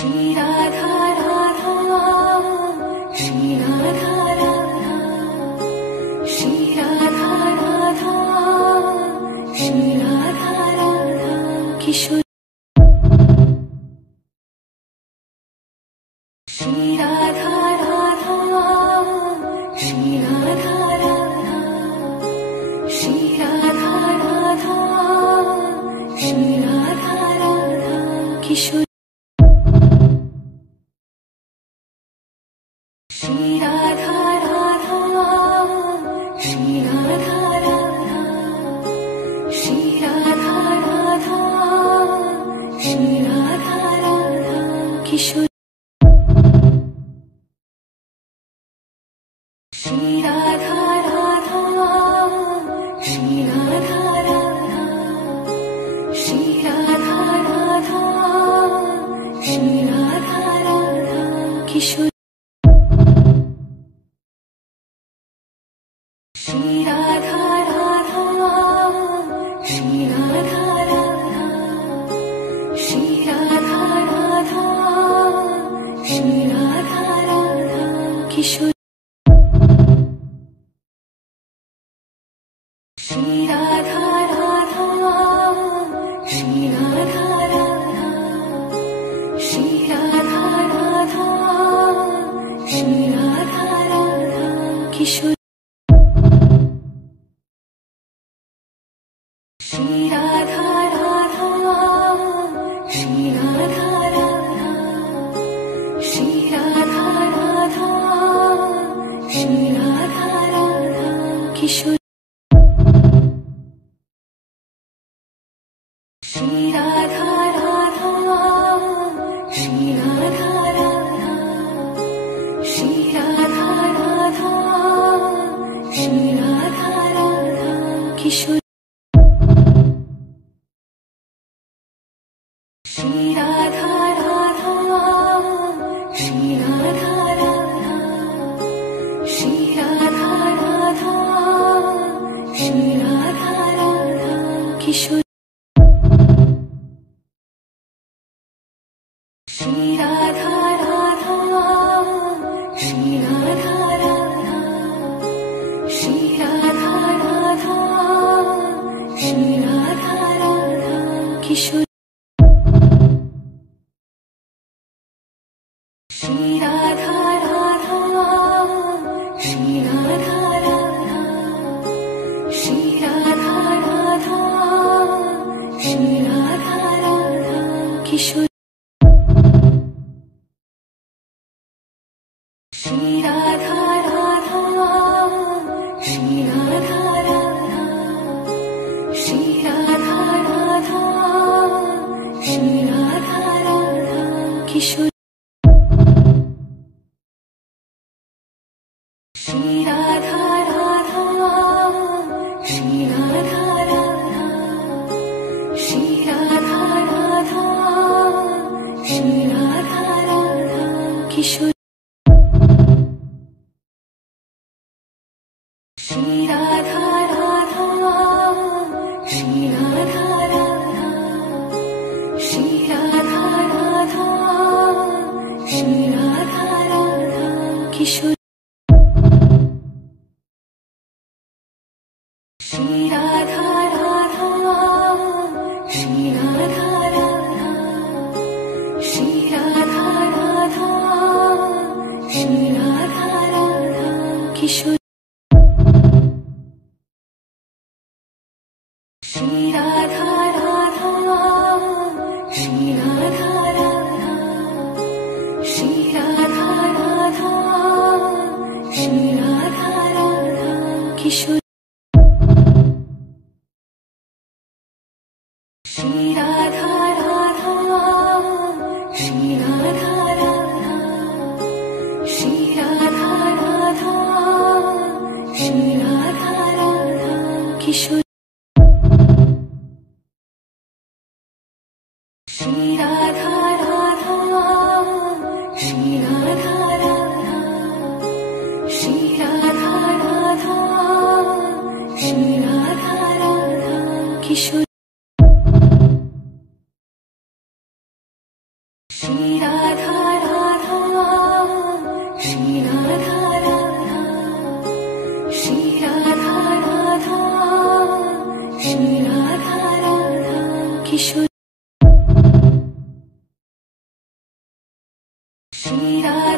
Shri Radha Radha, Shri Radha Radha, Shri Radha Radha, Shri Radha Radha, Kishore. Shri Radha Radha, Shri Radha Radha, Shri Radha Radha, Shri Radha Radha, Kishore. Shri Radha Radha, Shri Radha Radha, Shri Radha Radha, Shri Radha Radha, Kishore. Shri Radha Radha, Shri Radha Radha, Shri Radha Radha, Shri Radha Radha, Kishore. Shri Radha Radha, Shri Radha Radha, Shri Radha Radha, Shri Radha Radha, Kishore. Shri Radha Radha, Shri Radha Radha, Shri Radha Radha, Shri Radha Radha, Kishore. Shri Radha Radha, Shri Radha Radha, Shri Radha Radha, Shri Radha Radha, Kishore. Shri Radha Radha, Shri Radha Radha, Shri Radha Radha, Shri Radha Radha, Kishore. Shri Radha Radha, Shri Radha Radha, Shri Radha Radha, Shri Radha Radha, Kishore. Shri Radha Radha, Shri Radha Radha, Shri Radha Radha, Shri Radha Radha, Kishore. Shri Radha Radha, Shri Radha Radha, Shri Radha Radha, Shri Radha Radha, Kishore. Shri Radha Radha, Shri Radha Radha, Shri Radha Radha, Shri Radha Radha, Kishore. Shri Radha Radha, Shri Radha Radha, Shri Radha Radha, Shri Radha Radha, Kishore. Shri Radha Radha, Shri Radha Radha, Shri Radha Radha, Shri Radha Radha, Kishore. Shri Radha Radha, Shri Radha Radha, Shri Radha Radha, Shri Radha Radha, Kishore. Shri Radha Radha, Shri Radha Radha, Shri Radha Radha, Shri Radha Radha, Kishore. Shri Radha Radha, Shri Radha Radha, Shri Radha Radha, Shri Radha Radha, Kishore. Shri Radha Radha, Shri Radha Radha, Shri Radha Radha, Shri Radha Radha, Kishore. Shri Radha Radha Radha Shri Radha Radha Shri Radha Radha Shri Radha Radha Kishore Shri Radha